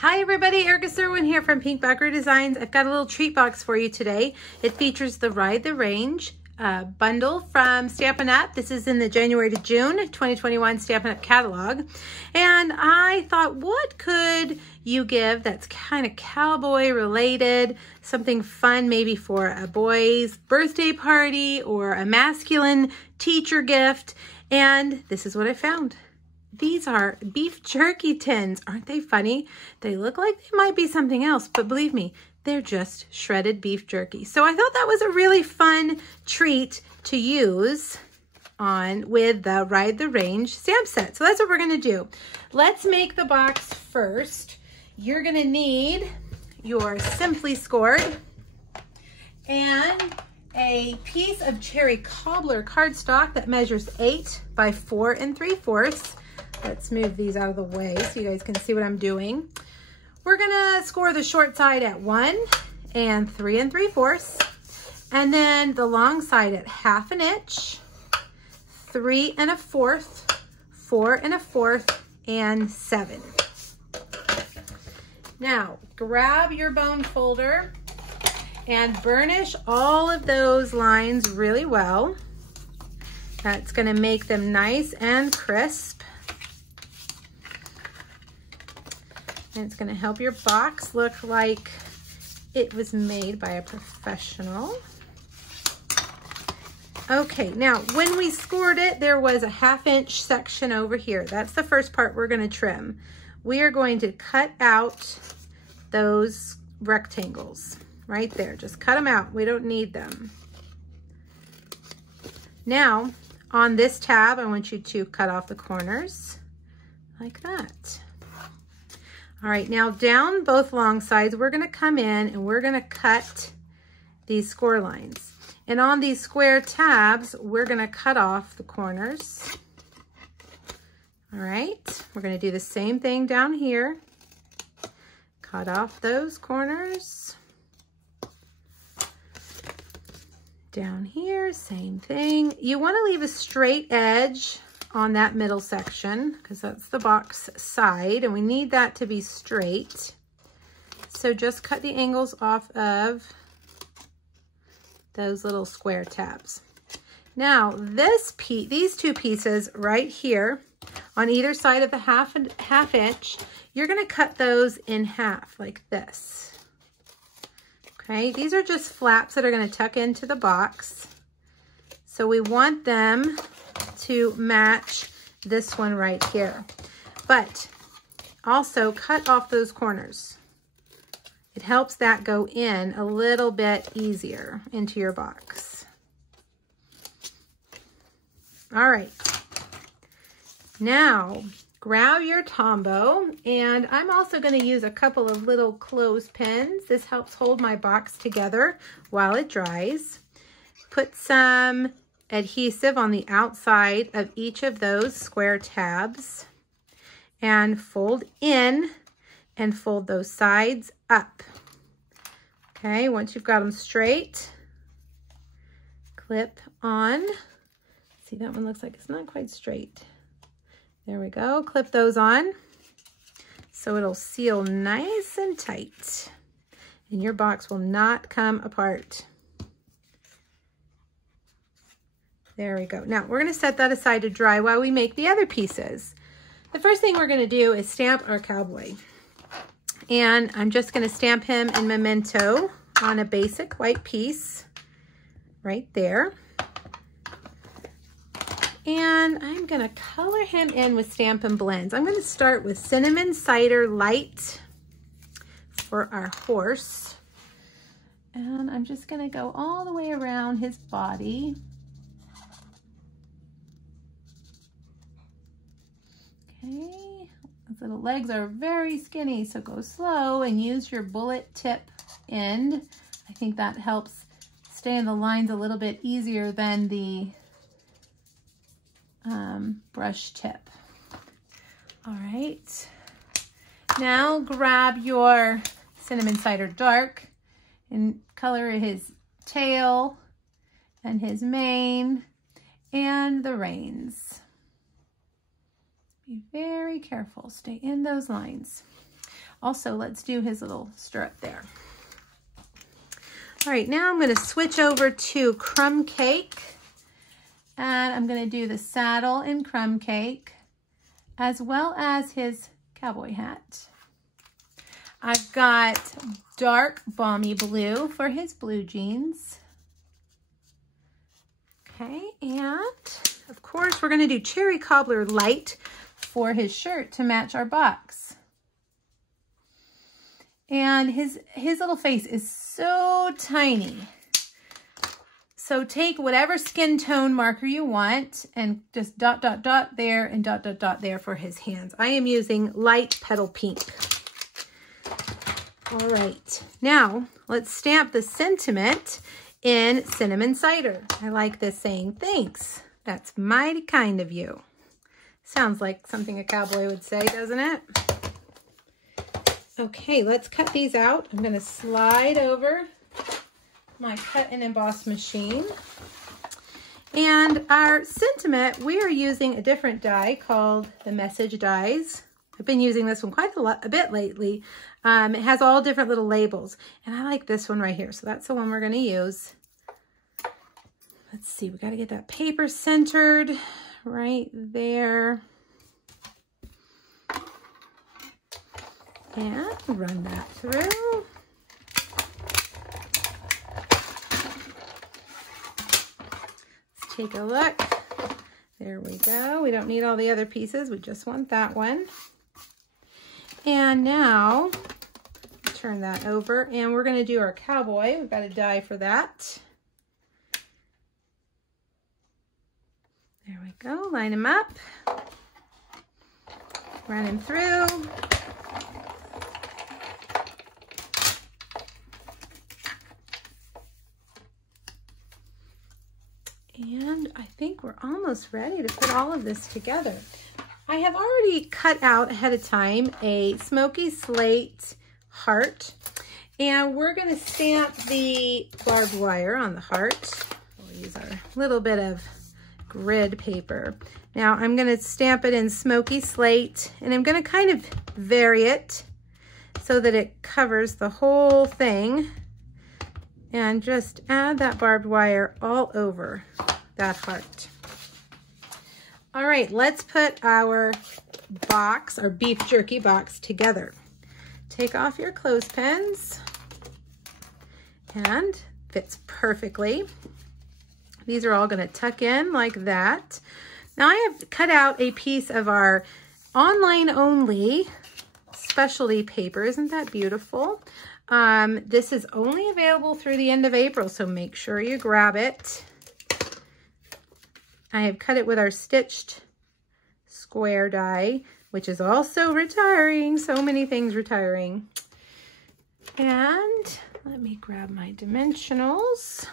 Hi everybody, Erica Serwin here from Pink Backer Designs. I've got a little treat box for you today. It features the Ride the Range bundle from Stampin' Up. This is in the January to June 2021 Stampin' Up catalog. And I thought, what could you give that's kind of cowboy related, something fun maybe for a boy's birthday party or a masculine teacher gift. And this is what I found. These are beef jerky tins. Aren't they funny? They look like they might be something else, but believe me, they're just shredded beef jerky. So I thought that was a really fun treat to use on with the Ride the Range stamp set. So that's what we're gonna do. Let's make the box first. You're gonna need your Simply Scored and a piece of cherry cobbler cardstock that measures 8 by 4 3/4. Let's move these out of the way so you guys can see what I'm doing. We're gonna score the short side at 1 and 3 3/4, and then the long side at 1/2 inch, 3 1/4, 4 1/4, and 7. Now, grab your bone folder and burnish all of those lines really well. That's gonna make them nice and crisp. And it's gonna help your box look like it was made by a professional. Okay, now when we scored it, there was a 1/2 inch section over here. That's the first part we're gonna trim. We are going to cut out those rectangles right there. Just cut them out, we don't need them. Now, on this tab, I want you to cut off the corners like that. All right, now down both long sides, we're gonna come in and we're gonna cut these score lines. And on these square tabs, we're gonna cut off the corners. All right, we're gonna do the same thing down here. Cut off those corners. Down here, same thing. You wanna leave a straight edge on that middle section because that's the box side and we need that to be straight. So just cut the angles off of those little square tabs. Now these two pieces right here on either side of the half inch, you're gonna cut those in half like this. Okay, these are just flaps that are gonna tuck into the box. So we want them to match this one right here. But also cut off those corners. It helps that go in a little bit easier into your box. All right. Now, grab your Tombow, and I'm also going to use a couple of little clothespins. This helps hold my box together while it dries. Put some adhesive on the outside of each of those square tabs and fold in and fold those sides up. Okay, once you've got them straight, clip on. See, that one looks like it's not quite straight. There we go, clip those on so it'll seal nice and tight and your box will not come apart. There we go. Now we're gonna set that aside to dry while we make the other pieces. The first thing we're gonna do is stamp our cowboy. And I'm just gonna stamp him in Memento on a basic white piece right there. And I'm gonna color him in with Stampin' Blends. I'm gonna start with Cinnamon Cider Light for our horse. And I'm just gonna go all the way around his body. Okay, his little legs are very skinny, so go slow and use your bullet tip end. I think that helps stay in the lines a little bit easier than the brush tip. All right, now grab your Cinnamon Cider Dark and color his tail and his mane and the reins. Be very careful, stay in those lines. Also, let's do his little stirrup there. All right, now I'm going to switch over to crumb cake. And I'm going to do the saddle in crumb cake, as well as his cowboy hat. I've got dark balmy blue for his blue jeans. Okay, and of course we're going to do cherry cobbler light for his shirt to match our box. And his little face is so tiny. So take whatever skin tone marker you want and just dot, dot, dot there and dot, dot, dot there for his hands. I am using light petal pink. All right, now let's stamp the sentiment in cinnamon cider. I like this saying, thanks. That's mighty kind of you. Sounds like something a cowboy would say, doesn't it? Okay, let's cut these out. I'm gonna slide over my cut and emboss machine. And our sentiment, we are using a different die called the message dies. I've been using this one quite a bit lately. It has all different little labels, and I like this one right here. So that's the one we're going to use. Let's see, we got to get that paper centered right there. And run that through. Let's take a look. There we go. We don't need all the other pieces. We just want that one. And now turn that over, and we're going to do our cowboy. We've got a die for that. There we go. Line him up. Run him through. And I think we're almost ready to put all of this together. I have already cut out ahead of time a smoky slate heart, and we're going to stamp the barbed wire on the heart. We'll use our little bit of grid paper. Now I'm going to stamp it in smoky slate, and I'm going to kind of vary it so that it covers the whole thing, and just add that barbed wire all over that heart. All right, let's put our box, our beef jerky box, together. Take off your clothespins, and fits perfectly. These are all going to tuck in like that. Now I have cut out a piece of our online only specialty paper. Isn't that beautiful? This is only available through the end of April, so make sure you grab it. I have cut it with our stitched square die, which is also retiring. So many things retiring. And let me grab my dimensionals.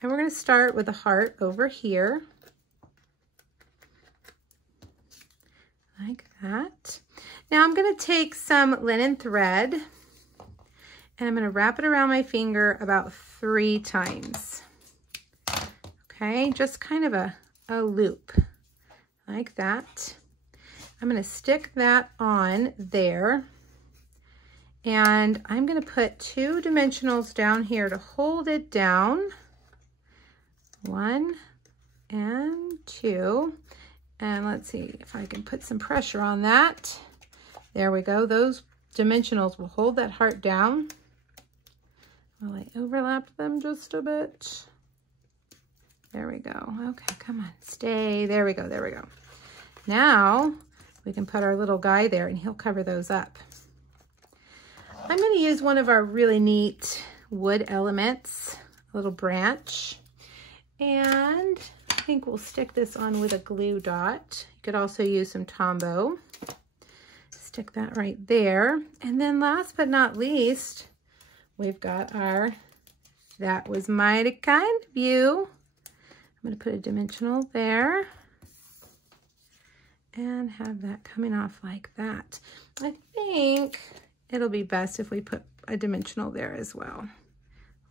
And we're going to start with a heart over here. Like that. Now I'm going to take some linen thread, and I'm going to wrap it around my finger about 3 times. Okay, just kind of a loop like that. I'm going to stick that on there, and I'm going to put 2 dimensionals down here to hold it down. 1 and 2. And let's see if I can put some pressure on that. There we go. Those dimensionals will hold that heart down. Will I overlap them just a bit? There we go. Okay, come on, stay. There we go, there we go. Now we can put our little guy there, and he'll cover those up. I'm going to use one of our really neat wood elements, a little branch, and I think we'll stick this on with a glue dot. You could also use some Tombow. Stick that right there. And then last but not least, we've got our That Was Mighty Kind of You. I'm going to put a dimensional there and have that coming off like that. I think it'll be best if we put a dimensional there as well,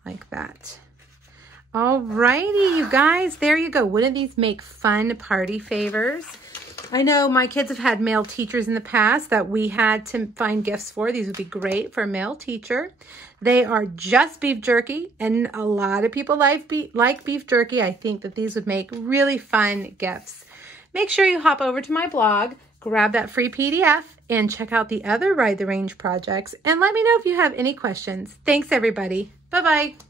like that. Alrighty, you guys, there you go. Wouldn't these make fun party favors? I know my kids have had male teachers in the past that we had to find gifts for. These would be great for a male teacher. They are just beef jerky, and a lot of people like beef jerky. I think that these would make really fun gifts. Make sure you hop over to my blog, grab that free PDF, and check out the other Ride the Range projects, and let me know if you have any questions. Thanks, everybody. Bye-bye.